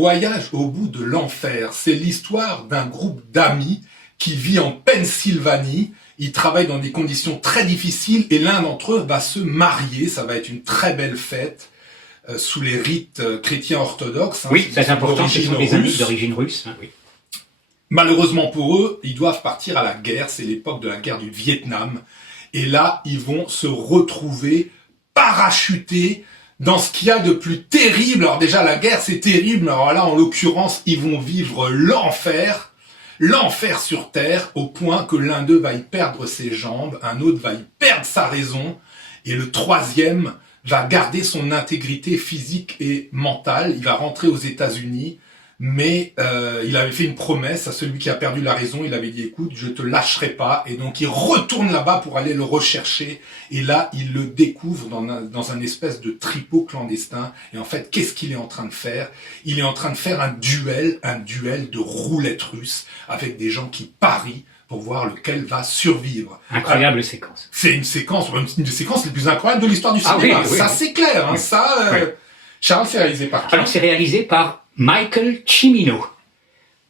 Voyage au bout de l'enfer, c'est l'histoire d'un groupe d'amis qui vit en Pennsylvanie. Ils travaillent dans des conditions très difficiles et l'un d'entre eux va se marier. Ça va être une très belle fête sous les rites chrétiens orthodoxes. Oui, c'est important, ce sont des amis d'origine russe. Hein, oui. Malheureusement pour eux, ils doivent partir à la guerre. C'est l'époque de la guerre du Vietnam. Et là, ils vont se retrouver parachutés dans ce qu'il y a de plus terrible. Alors déjà, la guerre, c'est terrible. Alors là, en l'occurrence, ils vont vivre l'enfer. L'enfer sur Terre, au point que l'un d'eux va y perdre ses jambes, un autre va y perdre sa raison, et le troisième va garder son intégrité physique et mentale. Il va rentrer aux États-Unis, mais il avait fait une promesse à celui qui a perdu la raison. Il avait dit, écoute, je te lâcherai pas. Et donc il retourne là-bas pour aller le rechercher. Et là, il le découvre dans un espèce de tripot clandestin. Et en fait, qu'est-ce qu'il est en train de faire? Il est en train de faire un duel de roulette russe avec des gens qui parient pour voir lequel va survivre. Incroyable séquence. C'est une des séquences les plus incroyables de l'histoire du cinéma. Ah oui, ça, c'est clair. Hein. Ça, Charles, c'est réalisé par qui? Alors, c'est réalisé par Michael Cimino,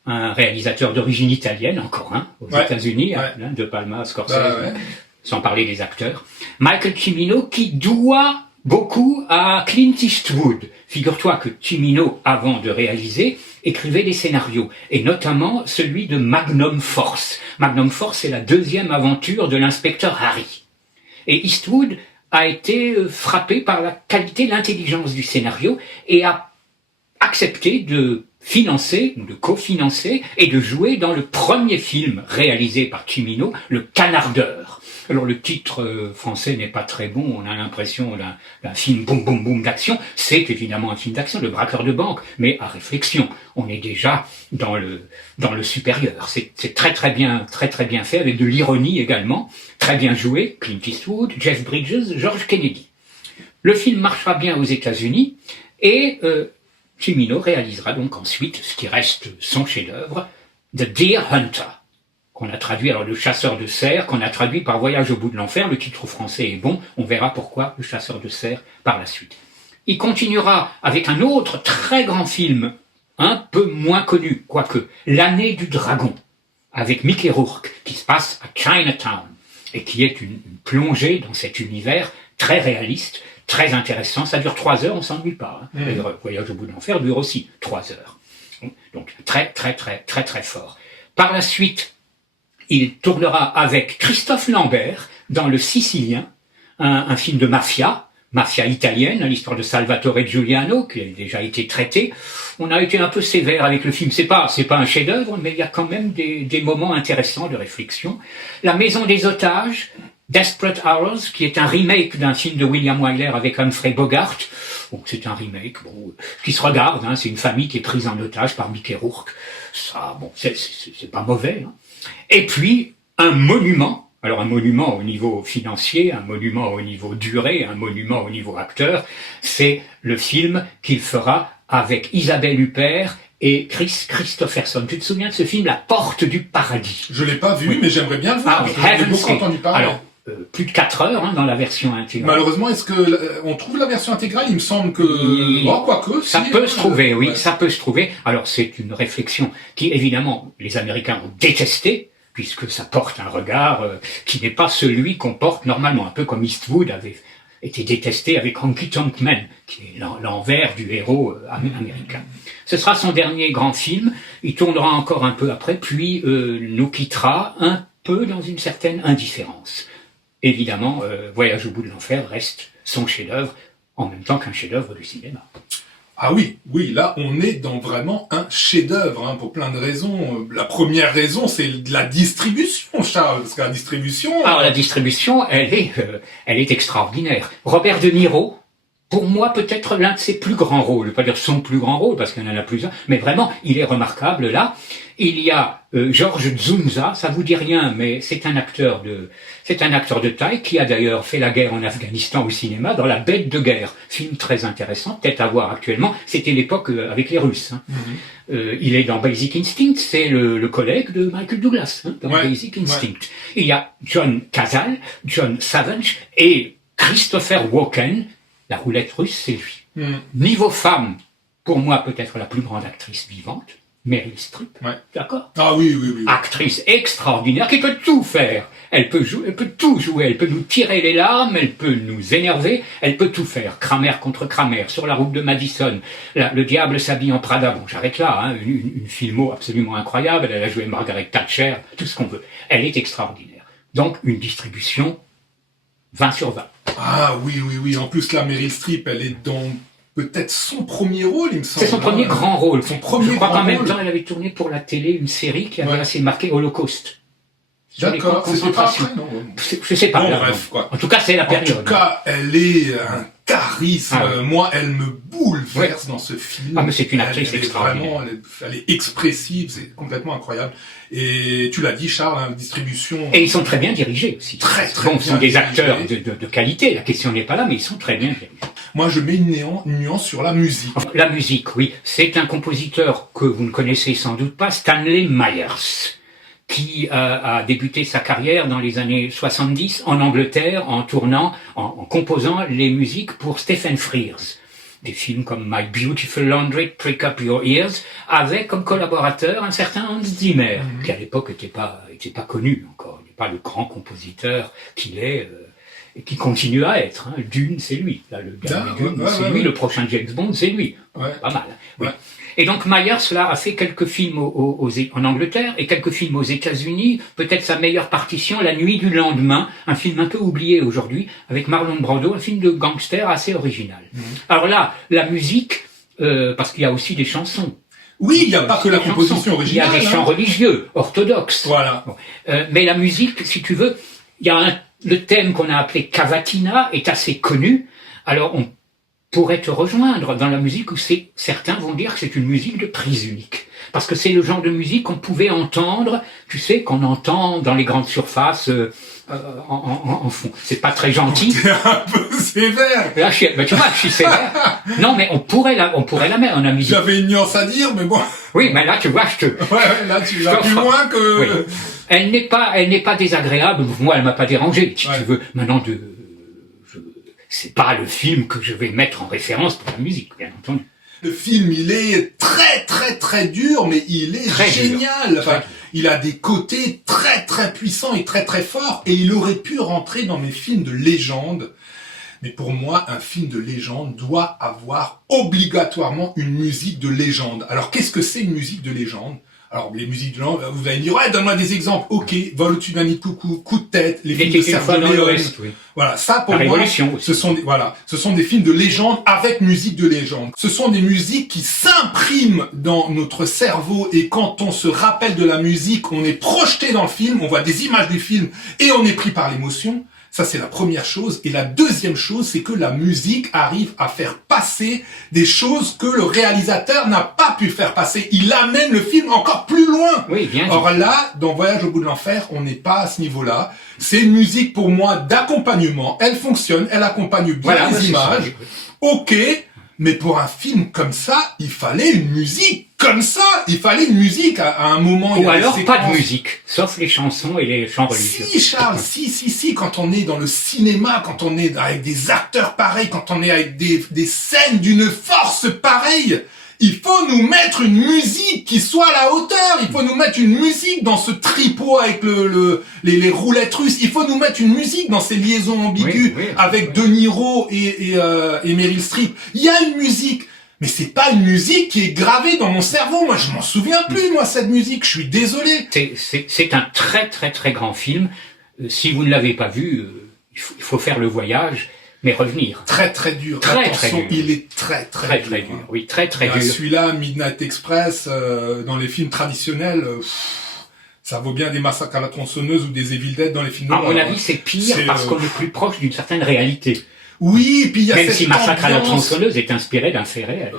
un réalisateur d'origine italienne, encore un, aux États-Unis, De Palma, Scorsese, sans parler des acteurs. Michael Cimino qui doit beaucoup à Clint Eastwood. Figure-toi que Cimino, avant de réaliser, écrivait des scénarios, et notamment celui de Magnum Force. Magnum Force, c'est la deuxième aventure de l'inspecteur Harry. Et Eastwood a été frappé par la qualité, l'intelligence du scénario, et a accepté de financer, ou de cofinancer, et de jouer dans le premier film réalisé par Cimino, Le Canardeur. Alors le titre français n'est pas très bon, on a l'impression d'un film boum boum boum d'action. C'est évidemment un film d'action, Le Braqueur de banque, mais à réflexion. On est déjà dans le supérieur. C'est très très bien fait, avec de l'ironie également, très bien joué. Clint Eastwood, Jeff Bridges, George Kennedy. Le film marchera bien aux États-Unis et Cimino réalisera donc ensuite ce qui reste son chef-d'œuvre, The Deer Hunter, qu'on a traduit, alors Le Chasseur de cerfs, qu'on a traduit par Voyage au bout de l'enfer. Le titre français est bon, on verra pourquoi Le Chasseur de cerfs par la suite. Il continuera avec un autre très grand film, un peu moins connu, quoique, L'année du dragon, avec Mickey Rourke, qui se passe à Chinatown, et qui est une plongée dans cet univers très réaliste, très intéressant. Ça dure 3 heures, on s'ennuie pas. Hein. D'ailleurs, Voyage au bout de l'enfer dure aussi 3 heures. Donc très fort. Par la suite, il tournera avec Christophe Lambert dans Le Sicilien, un film de mafia italienne, l'histoire de Salvatore Giuliano, qui a déjà été traité. On a été un peu sévère avec le film. C'est pas un chef-d'œuvre, mais il y a quand même des moments intéressants de réflexion. La Maison des otages, Desperate Hours, qui est un remake d'un film de William Wyler avec Humphrey Bogart. Donc c'est un remake qui se regarde. Hein, c'est une famille qui est prise en otage par Mickey Rourke. Ça, c'est pas mauvais. Hein. Et puis un monument. Alors un monument au niveau financier, un monument au niveau durée, un monument au niveau acteur. C'est le film qu'il fera avec Isabelle Huppert et Chris Christopherson. Tu te souviens de ce film, La Porte du Paradis? Je l'ai pas vu, mais j'aimerais bien le voir. J'ai beaucoup entendu parler. Alors, plus de 4 heures dans la version intégrale. Malheureusement, est-ce que on trouve la version intégrale? Il me semble que quoique ça peut se trouver, oui, ça peut se trouver. Alors c'est une réflexion qui évidemment les Américains ont détesté, puisque ça porte un regard qui n'est pas celui qu'on porte normalement, un peu comme Eastwood avait été détesté avec Honky Tonk Man, qui est l'envers du héros américain. Ce sera son dernier grand film. Il tournera encore un peu après, puis nous quittera un peu dans une certaine indifférence. Évidemment, Voyage au bout de l'enfer reste son chef-d'œuvre, en même temps qu'un chef-d'œuvre du cinéma. Ah oui, là on est dans vraiment un chef-d'œuvre, pour plein de raisons. La première raison, c'est de la distribution, Charles, parce que la distribution... Alors la distribution, elle est extraordinaire. Robert De Niro, pour moi peut-être l'un de ses plus grands rôles, je ne vais pas dire son plus grand rôle, parce qu'il y en a plusieurs, mais vraiment, il est remarquable là. Il y a Georges Dzunza, ça vous dit rien, mais c'est un acteur de taille qui a d'ailleurs fait la guerre en Afghanistan au cinéma dans La Bête de guerre, film très intéressant, peut-être à voir actuellement. C'était l'époque avec les Russes. Hein. Il est dans Basic Instinct, c'est le collègue de Michael Douglas dans Basic Instinct. Il y a John Cazale, John Savage et Christopher Walken. La roulette russe, c'est lui. Niveau femme, pour moi peut-être la plus grande actrice vivante, Meryl Streep, d'accord? Ah oui, oui, oui. Actrice extraordinaire qui peut tout faire. Elle peut jouer, elle peut tout jouer. Elle peut nous tirer les larmes, elle peut nous énerver, elle peut tout faire. Kramer contre Kramer, sur la route de Madison, le diable s'habille en Prada. Bon, j'arrête là, hein, une filmo absolument incroyable. Elle a joué Margaret Thatcher, tout ce qu'on veut. Elle est extraordinaire. Donc, une distribution 20 sur 20. Ah oui, oui, oui. En plus, là, Meryl Streep, elle est dans peut-être son premier rôle, il me semble. C'est son premier grand rôle. Son premier Je crois grand qu'en même rôle. temps, elle avait tourné pour la télé une série qui avait assez marqué Holocauste. D'accord, c'était pas après, non? Je sais pas. Bon, là, bref, quoi. En tout cas, c'est la période. En tout cas, elle est un charisme. Ah, ouais. Moi, elle me bouleverse dans ce film. Ah, mais c'est une actrice extraordinaire. Vraiment, elle est expressive, c'est complètement incroyable. Et tu l'as dit, Charles, hein, distribution. Et ils sont très bien dirigés aussi. Très, très bon, bien ce sont des acteurs dirigés. de qualité, la question n'est pas là, mais ils sont très bien dirigés. Moi, je mets une nuance sur la musique. La musique, oui. C'est un compositeur que vous ne connaissez sans doute pas, Stanley Myers, qui a débuté sa carrière dans les années 70 en Angleterre en tournant, en composant les musiques pour Stephen Frears. Des films comme My Beautiful Laundry, Prick Up Your Ears, avec comme collaborateur un certain Hans Zimmer, qui à l'époque était pas connu encore. Il n'est pas le grand compositeur qu'il est, et qui continue à être. Hein. Dune, c'est lui. Là, le dernier Dune, c'est lui. Le prochain James Bond, c'est lui. Ouais. Pas mal. Oui. Ouais. Et donc Myers, là, a fait quelques films en Angleterre et quelques films aux États-Unis. Peut-être sa meilleure partition, La Nuit du lendemain, un film un peu oublié aujourd'hui, avec Marlon Brando, un film de gangster assez original. Alors là, la musique, parce qu'il y a aussi des chansons. Oui, il n'y a pas que la composition originale. Il y a des chants religieux, orthodoxes. Voilà. Bon. Mais la musique, si tu veux, il y a le thème qu'on a appelé cavatina est assez connu. Alors on pourrait te rejoindre dans la musique où certains vont dire que c'est une musique de prise unique. Parce que c'est le genre de musique qu'on pouvait entendre, tu sais, qu'on entend dans les grandes surfaces en fond. C'est pas très gentil. C'est un peu sévère. Là, tu vois, je suis sévère. Non, mais on pourrait la mettre. On a mis. J'avais une nuance à dire, mais bon. Oui, mais là, tu vois, Ouais, là, tu vas plus loin que. Oui. Elle n'est pas désagréable. Moi, elle m'a pas dérangé. Si tu veux, maintenant c'est pas le film que je vais mettre en référence pour la musique, bien entendu. Le film, il est très très très dur, mais il est très génial. Enfin, il a des côtés très très puissants et très très forts, et il aurait pu rentrer dans mes films de légende. Mais pour moi, un film de légende doit avoir obligatoirement une musique de légende. Alors, qu'est-ce que c'est une musique de légende ? Alors, les musiques de légende, vous allez me dire, ouais, donne-moi des exemples. Ok, Vol au-dessus d'un nid de coucou, Coup de tête, les films de Sergio Leone. Voilà, ça pour moi, ce sont des films de légende avec musique de légende. Ce sont des musiques qui s'impriment dans notre cerveau, et quand on se rappelle de la musique, on est projeté dans le film, on voit des images du film et on est pris par l'émotion. Ça, c'est la première chose. Et la deuxième chose, c'est que la musique arrive à faire passer des choses que le réalisateur n'a pas pu faire passer. Il amène le film encore plus loin. Oui, bien dit. Or là, dans Voyage au bout de l'enfer, on n'est pas à ce niveau-là. C'est une musique, pour moi, d'accompagnement. Elle fonctionne, elle accompagne bien les images. Ok, mais pour un film comme ça, il fallait une musique comme ça. Il fallait une musique à un moment. Ou alors pas de musique, sauf les chansons et les chants religieux. Si, Charles, si, quand on est dans le cinéma, quand on est avec des acteurs pareils, quand on est avec des scènes d'une force pareille, il faut nous mettre une musique qui soit à la hauteur. Il faut nous mettre une musique dans ce tripot avec les roulettes russes. Il faut nous mettre une musique dans ces liaisons ambiguës avec De Niro et Meryl Streep. Il y a une musique. Mais c'est pas une musique qui est gravée dans mon cerveau. Moi, je m'en souviens plus, moi, cette musique. Je suis désolé. C'est un très, très, très grand film. Si vous ne l'avez pas vu, il faut faire le voyage, mais revenir. Très, très dur. Très, attention, très dur. Il est très, très, dur. Oui, très, très dur. Celui-là, Midnight Express, dans les films traditionnels, ça vaut bien des massacres à la tronçonneuse ou des Evil Dead dans les films d'horreur. À mon avis, c'est pire parce qu'on est plus proche d'une certaine réalité. Oui, puis il y a même cette si Massacre ambiance. à la tronçonneuse est inspiré d'un fait réel.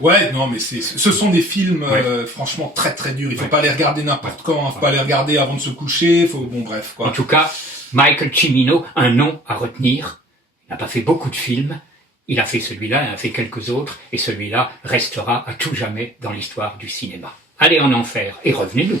Ouais, non, mais ce sont des films franchement très très durs. Il faut pas les regarder n'importe quand, faut pas les regarder avant de se coucher. Bon, bref, quoi. En tout cas, Michael Cimino, un nom à retenir. Il n'a pas fait beaucoup de films. Il a fait celui-là, il a fait quelques autres, et celui-là restera à tout jamais dans l'histoire du cinéma. Allez en enfer et revenez-nous.